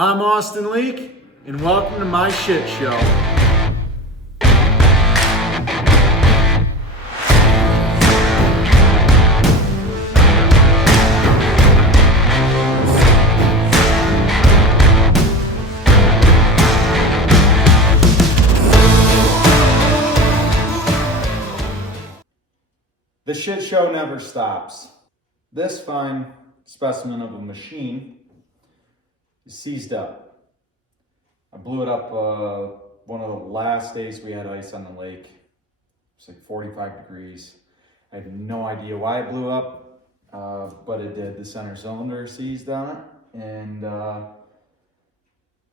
I'm Austin Leeck, and welcome to my shit show. The shit show never stops. This fine specimen of a machine is seized up. I blew it up one of the last days we had ice on the lake. It's like 45 degrees. I have no idea why it blew up, but it did. The center cylinder seized on it, and so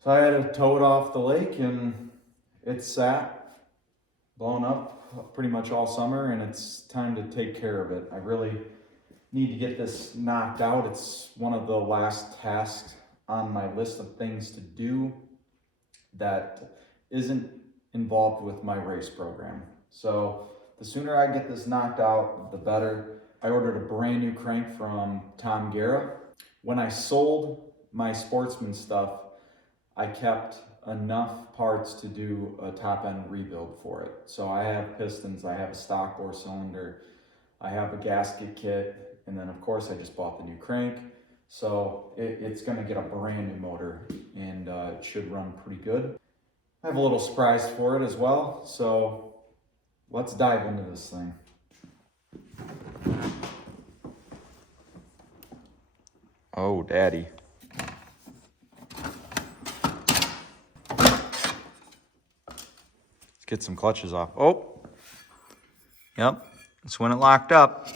I had to tow it off the lake, and it sat, blown up pretty much all summer, and it's time to take care of it. I really need to get this knocked out. It's one of the last tasks on my list of things to do that isn't involved with my race program. So the sooner I get this knocked out, the better. I ordered a brand new crank from Tom Guerra. When I sold my Sportsman stuff, I kept enough parts to do a top end rebuild for it. So I have pistons, I have a stock bore cylinder, I have a gasket kit, and then of course I just bought the new crank. So it's gonna get a brand new motor, and it should run pretty good. I have a little surprise for it as well, so let's dive into this thing. Oh, daddy. Get some clutches off. Oh, yep, that's when it locked up.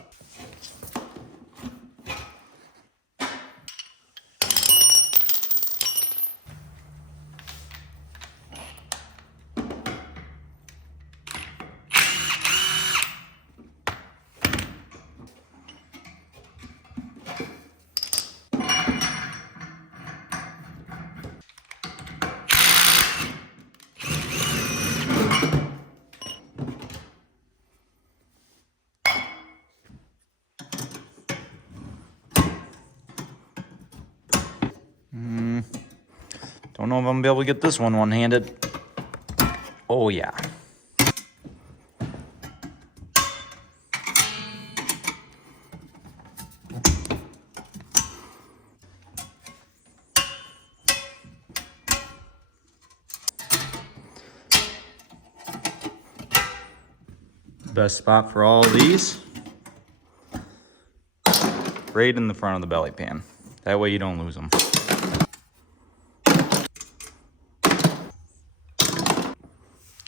Don't know if I'm gonna be able to get this one one-handed. Oh yeah. Best spot for all of these, right in the front of the belly pan. That way you don't lose them.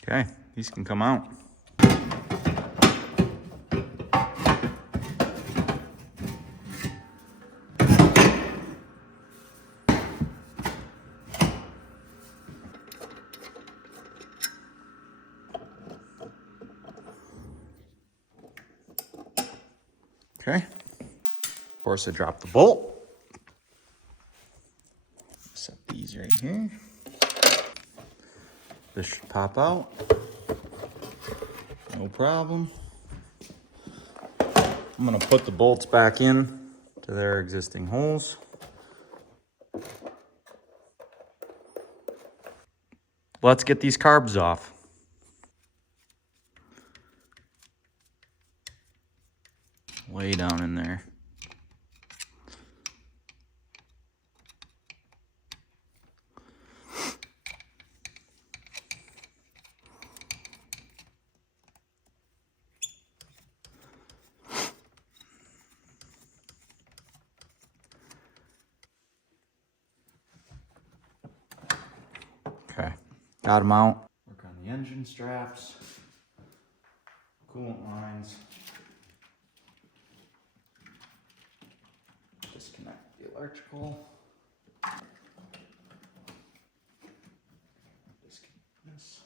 Okay, these can come out. Okay, of course I dropped the bolt. Set these right here. This should pop out, no problem. I'm gonna put the bolts back in to their existing holes. Let's get these carbs off. Way down in there. Okay, got them out. Work on the engine straps, coolant lines. Disconnect the electrical. Disconnect this.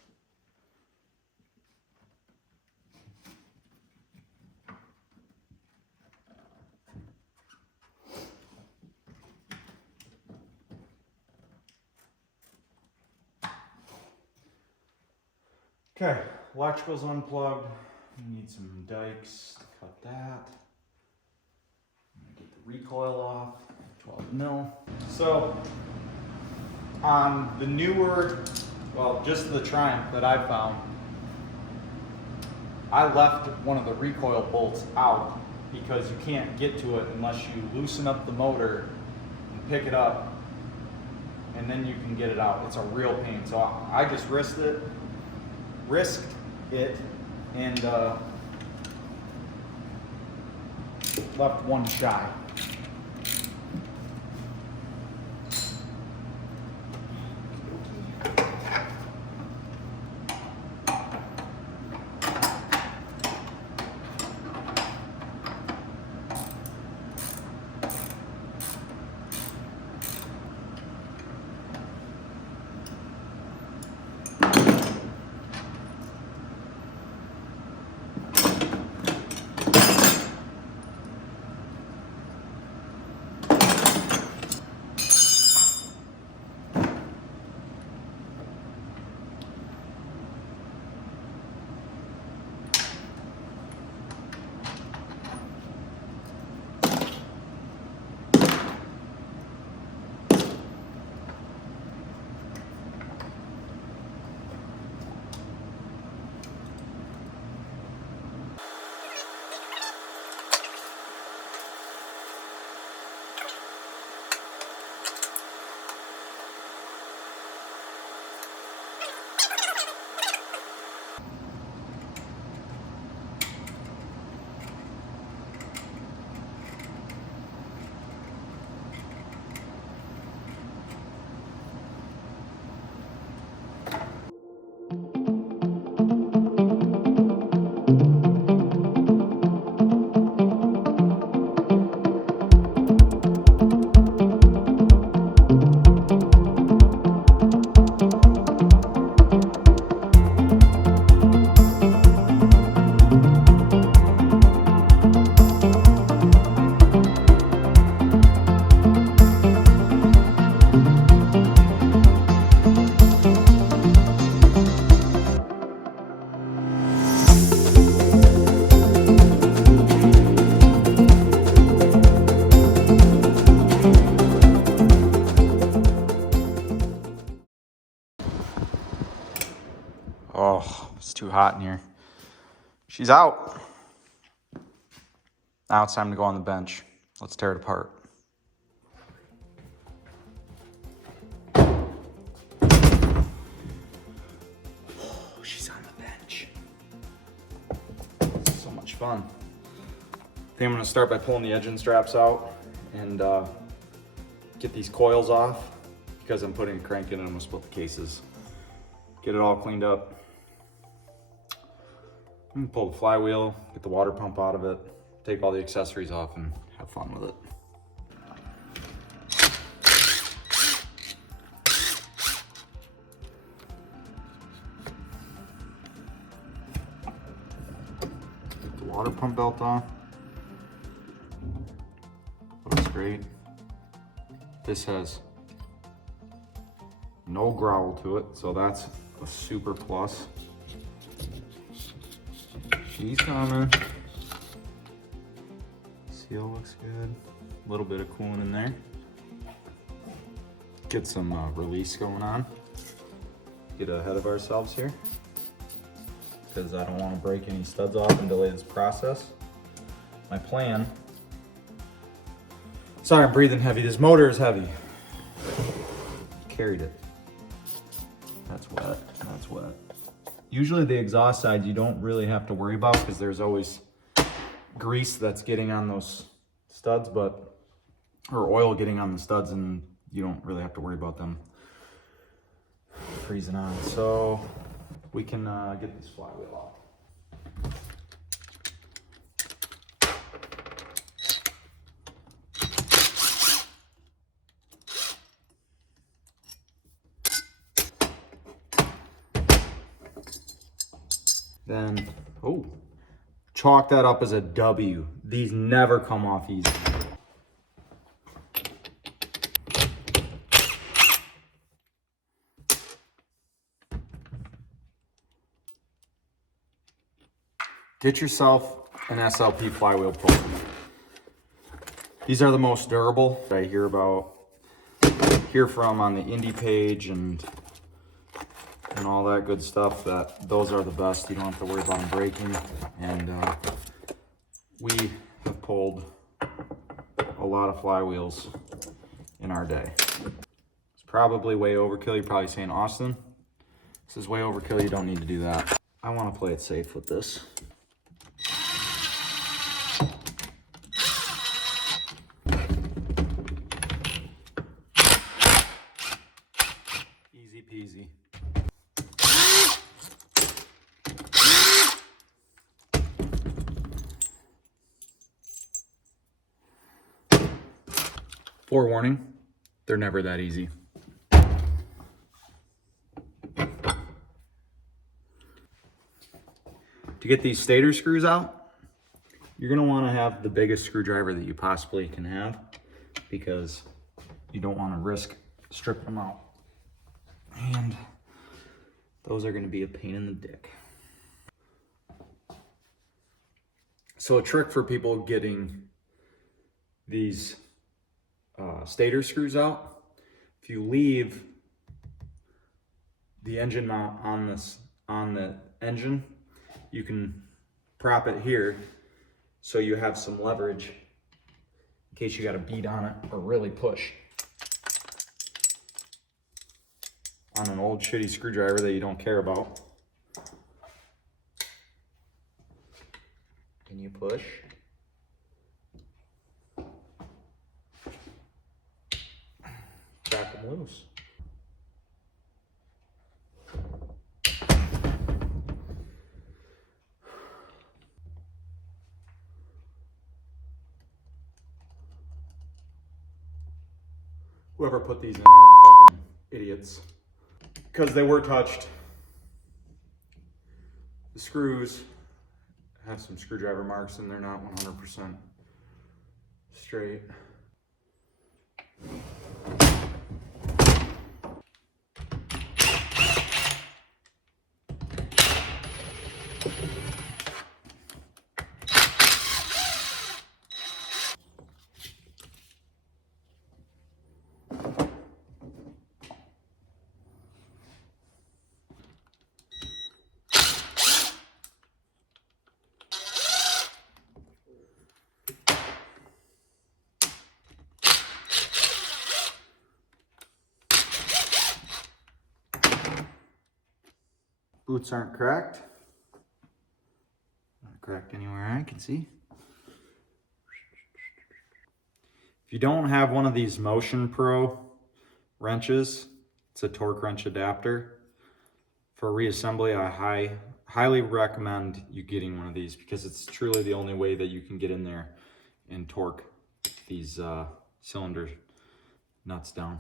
Okay, electrical's unplugged. We need some dikes to cut that. Get the recoil off, 12 mil. So On the newer, well, just the Triumph that I found, I left one of the recoil bolts out because you can't get to it unless you loosen up the motor and pick it up, and then you can get it out. It's a real pain. So I just risked it, and left one shy. Oh, it's too hot in here. She's out. Now it's time to go on the bench. Let's tear it apart. Oh, she's on the bench. So much fun. I think I'm gonna start by pulling the engine straps out and get these coils off because I'm putting a crank in and I'm gonna split the cases. Get it all cleaned up. I'm gonna pull the flywheel, get the water pump out of it, take all the accessories off and have fun with it. Get the water pump belt off. Looks great. This has no growl to it, so that's a super plus. She's coming. Seal looks good. A little bit of coolant in there. Get some release going on. Get ahead of ourselves here because I don't want to break any studs off and delay this process. My plan. Sorry, I'm breathing heavy. This motor is heavy. Carried it. That's wet. That's wet. Usually the exhaust side you don't really have to worry about because there's always grease that's getting on those studs, or oil getting on the studs, and you don't really have to worry about them freezing on. So we can get this flywheel off. Then, oh, chalk that up as a W. These never come off easy. Get yourself an SLP flywheel puller. These are the most durable. I hear hear from on the indie page and all that good stuff, that those are the best. You don't have to worry about them breaking. And we have pulled a lot of flywheels in our day. It's probably way overkill. You're probably saying, Austin, this is way overkill. You don't need to do that. I want to play it safe with this. Easy peasy. Forewarning, they're never that easy. To get these stator screws out, you're going to want to have the biggest screwdriver that you possibly can have, because you don't want to risk stripping them out. And those are going to be a pain in the dick. So a trick for people getting these stator screws out, if you leave the engine mount on the engine, you can prop it here so you have some leverage in case you got to beat on it or really push on an old shitty screwdriver that you don't care about. Can you push? Back them loose. Whoever put these in are fucking idiots. Because they were touched. The screws have some screwdriver marks and they're not 100% straight. Boots aren't cracked. Not cracked anywhere I can see. If you don't have one of these Motion Pro wrenches, it's a torque wrench adapter. For reassembly, I highly recommend you getting one of these, because it's truly the only way that you can get in there and torque these cylinder nuts down.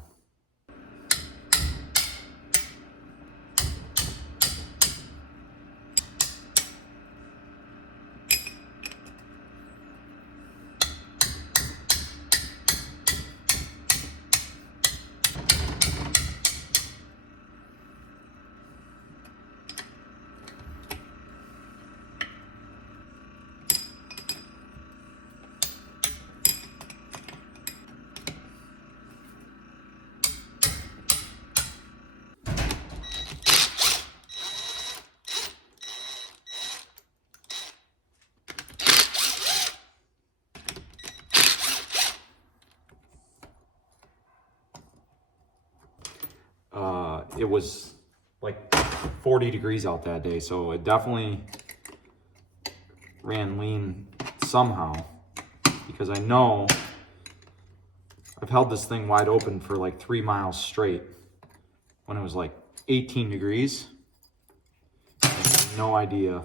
It was like 40 degrees out that day, so it definitely ran lean somehow, because I know I've held this thing wide open for like 3 miles straight when it was like 18 degrees. I have no idea.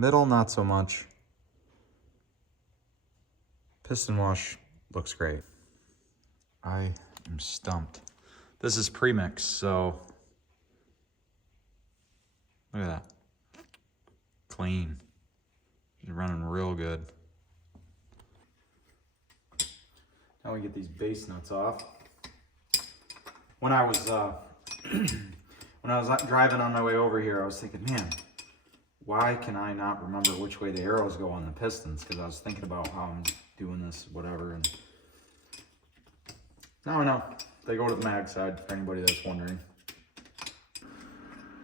Middle, not so much. Piston wash looks great. I am stumped. This is premix, so look at that. Clean. She's running real good. Now we get these base nuts off. When I was driving on my way over here, I was thinking, man, why can I not remember which way the arrows go on the pistons? Because I was thinking about how I'm doing this, whatever, and now I know. They go to the mag side, for anybody that's wondering.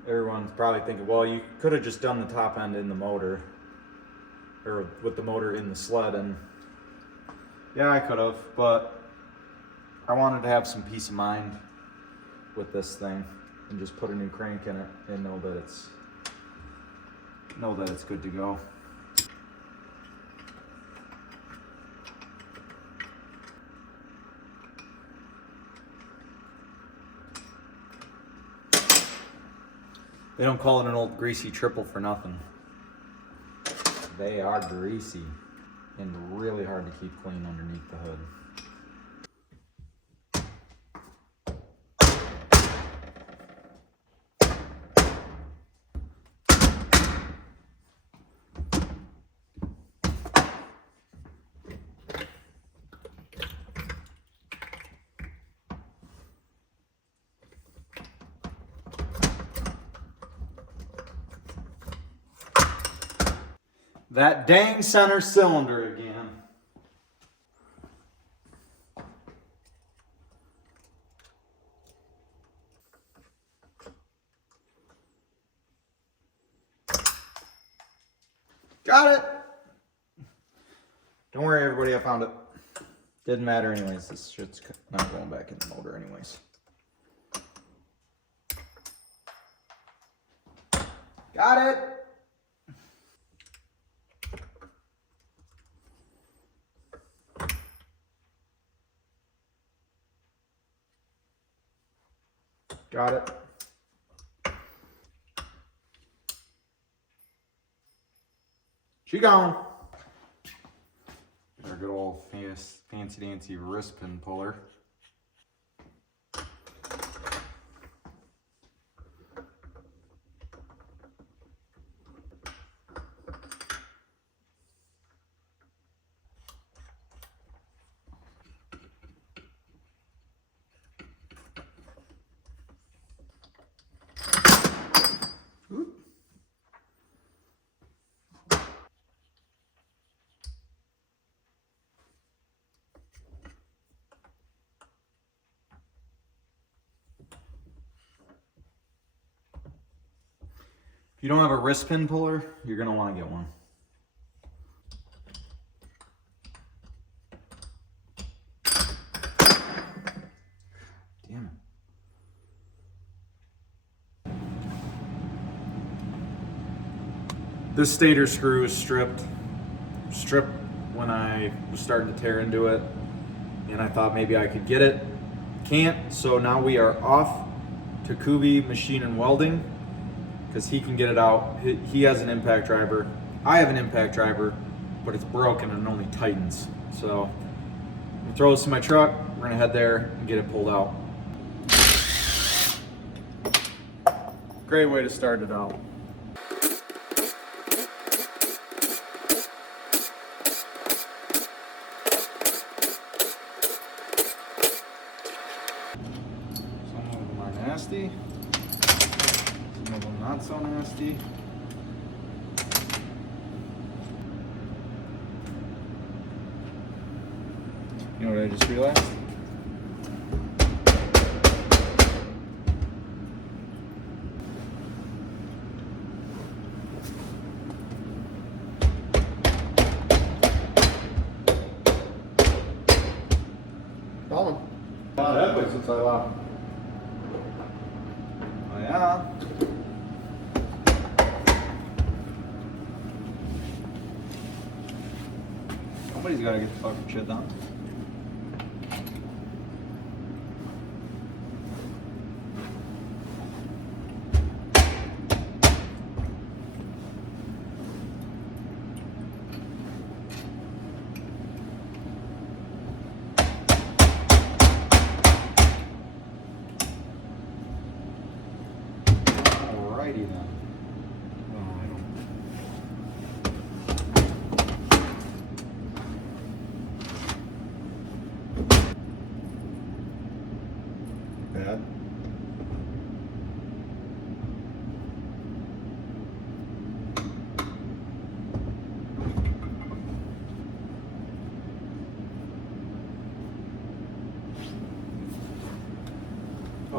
Everyone's probably thinking, well, you could have just done the top end in the motor, or with the motor in the sled, and yeah, I could have, but I wanted to have some peace of mind with this thing and just put a new crank in it and know that it's good to go. They don't call it an old greasy triple for nothing. They are greasy and really hard to keep clean underneath the hood. That dang center cylinder again. Got it. Don't worry, everybody, I found it. Didn't matter anyways. This shit's not going back in the motor anyways. Got it. Got it. She gone. Our good old fancy dancy wrist pin puller. If you don't have a wrist pin puller, you're going to want to get one. Damn it. This stator screw is stripped when I was starting to tear into it, and I thought maybe I could get it. Can't, so now we are off to Kubi Machine and Welding, because he can get it out. He has an impact driver. I have an impact driver, but it's broken and only tightens. So I'm gonna throw this in my truck. We're gonna head there and get it pulled out. Great way to start it out. Some of them are nasty. Some of them not so nasty. You know what I just realized? Colin. That way since I left. Oh yeah. Somebody's gotta get the fucking shit done.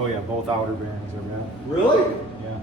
Oh yeah, both outer bearings are bad. Really? Yeah.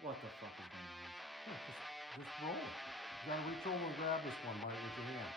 What the fuck is going on? Yeah, just roll it. You gotta reach over and grab this one by with your hand.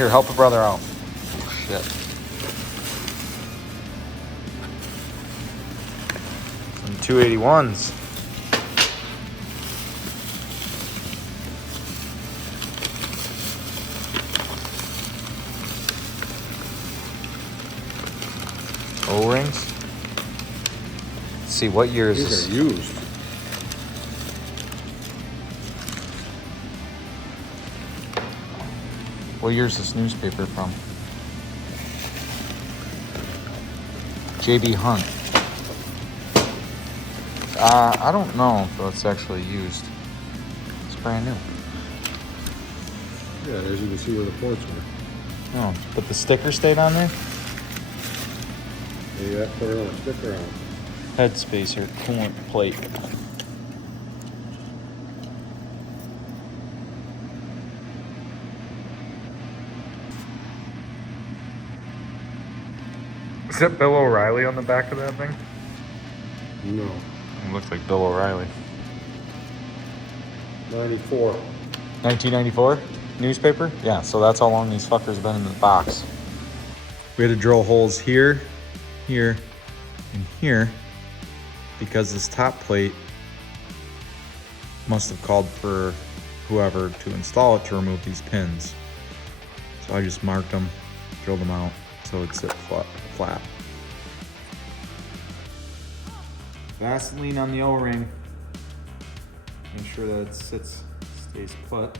Here, help a brother out. Oh, shit. Some 281s. O-rings. Let's see, what year is this? These are used. What year is this newspaper from? JB Hunt. I don't know if it's actually used. It's brand new. Yeah, there's you can see where the ports were. Oh, but the sticker stayed on there? Yeah, you got to put another sticker on. Head spacer, coolant plate. Is that Bill O'Reilly on the back of that thing? No. It looks like Bill O'Reilly. 94. 1994 newspaper? Yeah, so that's how long these fuckers have been in the box. We had to drill holes here, here, and here because this top plate must have called for whoever to install it to remove these pins. So I just marked them, drilled them out so it'd sit flat. Vaseline on the O-ring. Make sure that it stays put.